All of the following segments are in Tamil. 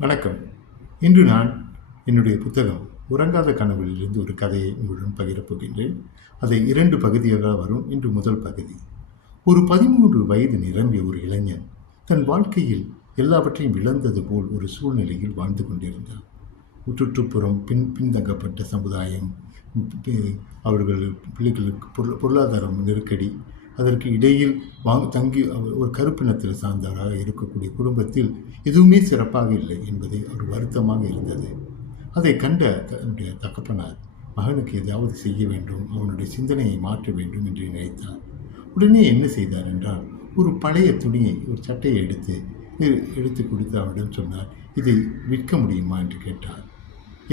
வணக்கம். இன்று நான் என்னுடைய புத்தகம் உறங்காத கனவுகளிலிருந்து ஒரு கதையை உங்களுடன் பகிரப் போகின்றேன். அதை 2 பகுதியாக வரும். இன்று முதல் பகுதி. ஒரு 13 வயது நிரம்பிய ஒரு இளைஞன் தன் வாழ்க்கையில் எல்லாவற்றையும் இழந்தது போல் ஒரு சூழ்நிலையில் வாழ்ந்து கொண்டிருந்தான். சுற்றுப்புறம் பின்தங்கப்பட்ட சமுதாயம், அவர்கள் பிள்ளைகளுக்கு பொருளாதாரம் நெருக்கடி, அதற்கு இடையில் தங்கி ஒரு கருப்பினத்தில் சார்ந்தவராக இருக்கக்கூடிய குடும்பத்தில் எதுவுமே சிறப்பாக இல்லை என்பதை அவர் வருத்தமாக இருந்தது. அதை கண்ட தன்னுடைய தகப்பனார் மகனுக்கு ஏதாவது செய்ய வேண்டும், அவனுடைய சிந்தனையை மாற்ற வேண்டும் என்று நினைத்தார். உடனே என்ன செய்தார் என்றால், ஒரு பழைய துணியை, ஒரு சட்டையை எடுத்து கொடுத்து அவனிடம் சொன்னார், இதை விற்க முடியுமா என்று கேட்டார்.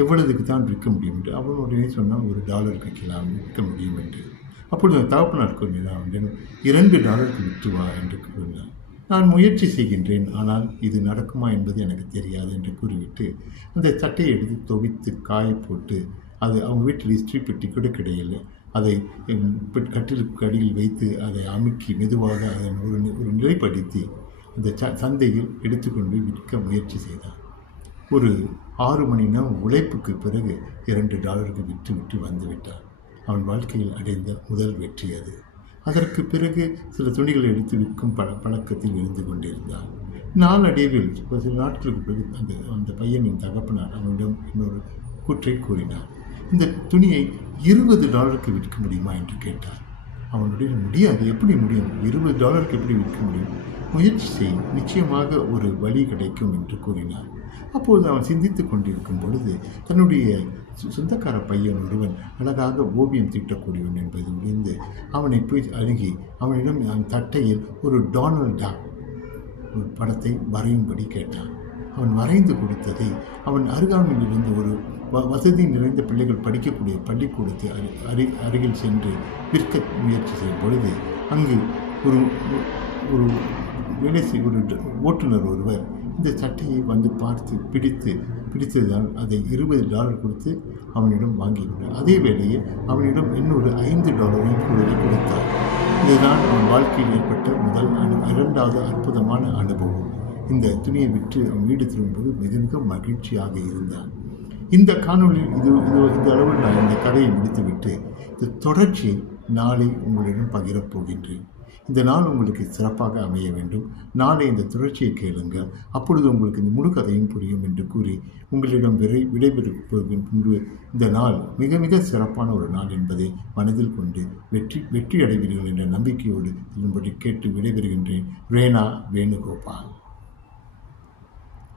எவ்வளவுக்கு தான் விற்க முடியும் என்று அவன் உடனே சொன்னால், $1 விற்க முடியும் என்று. அப்பொழுது தகப்பனார் கூறினார், $2 விற்று வா என்று கூறினார். நான் முயற்சி செய்கின்றேன், ஆனால் இது நடக்குமா என்பது எனக்கு தெரியாது என்று கூறிவிட்டு அந்த சட்டையை எடுத்து துவைத்து காய போட்டு அது அவங்க வீட்டில் இஸ்திரி பெட்டி கூட கிடையாது, அதை கட்டிலுக்கு அடியில் வைத்து அதை அமுக்கி மெதுவாக அதன் ஒரு நிலைப்படுத்தி அந்த சந்தையில் எடுத்துக்கொண்டு விற்க முயற்சி செய்தார். ஒரு 6 மணி நேரம் உழைப்புக்கு பிறகு $2 விற்று வந்துவிட்டார். அவன் வாழ்க்கையில் அடைந்த முதல் வெற்றி அது. அதற்கு பிறகு சில துணிகளை எடுத்து விற்கும் பழக்கத்தில் இருந்து கொண்டிருந்தார். நாளடைவில் சில நாட்களுக்கு பிறகு அந்த பையனின் தகப்பனார் அவனிடம் இன்னொரு கூற்றை கூறினார். இந்த துணியை $20 விற்க முடியுமா என்று கேட்டார். அவனுடைய முடியாது, எப்படி முடியும், $20 எப்படி விற்க முடியும், முயற்சி செய், நிச்சயமாக ஒரு வழி கிடைக்கும் என்று கூறினார். அப்போது அவன் சிந்தித்து கொண்டிருக்கும் பொழுது தன்னுடைய சொந்தக்கார பையன் ஒருவன் அழகாக ஓவியம் தீட்டக்கூடியவன் என்பது உணர்ந்து அவனை போய் அணுகி அவனிடம் அவன் தட்டையில் ஒரு டொனால்ட் டக் ஒரு படத்தை வரையும்படி கேட்டான். அவன் வரைந்து கொடுத்ததை அவன் அருகாமையில் இருந்த ஒரு வசதி நிறைந்த பிள்ளைகள் படிக்கக்கூடிய பள்ளிக்கூடத்தை அருகில் சென்று விற்க முயற்சி செய்யும் பொழுது அங்கு ஒரு ஒரு ஒரு ஓட்டுநர் ஒருவர் இந்த சட்டையை வந்து பார்த்து பிடித்ததால் அதை $20 கொடுத்து அவனிடம் வாங்கி கொண்டார். அதே வேளையில் அவனிடம் இன்னொரு $5 கூடவே கொடுத்தார். இதுதான் அவன் வாழ்க்கையில் ஏற்பட்ட இரண்டாவது அற்புதமான அனுபவம். இந்த துணியை விற்று அவன் வீடு திரும்பும்போது மிக மிக மகிழ்ச்சியாக இருந்தான். இந்த காணொலியில் இந்த அளவில் நான் இந்த கதையை முடித்துவிட்டு இந்த தொடர்ச்சியை நாளை உங்களிடம் பகிரப் போகின்றேன். இந்த நாள் உங்களுக்கு சிறப்பாக அமைய வேண்டும். நாளை இந்த தொடர்ச்சியை கேளுங்கள், அப்பொழுது உங்களுக்கு இந்த முழு கதையும் புரியும் என்று கூறி உங்களிடம் விடைபெறும் முன்பு இந்த நாள் மிக மிக சிறப்பான ஒரு நாள் என்பதை மனதில் கொண்டு வெற்றி அடைவீர்கள் என்ற நம்பிக்கையோடு இதன்படி கேட்டு விடைபெறுகின்றேன். ரேனா வேணுகோபால்.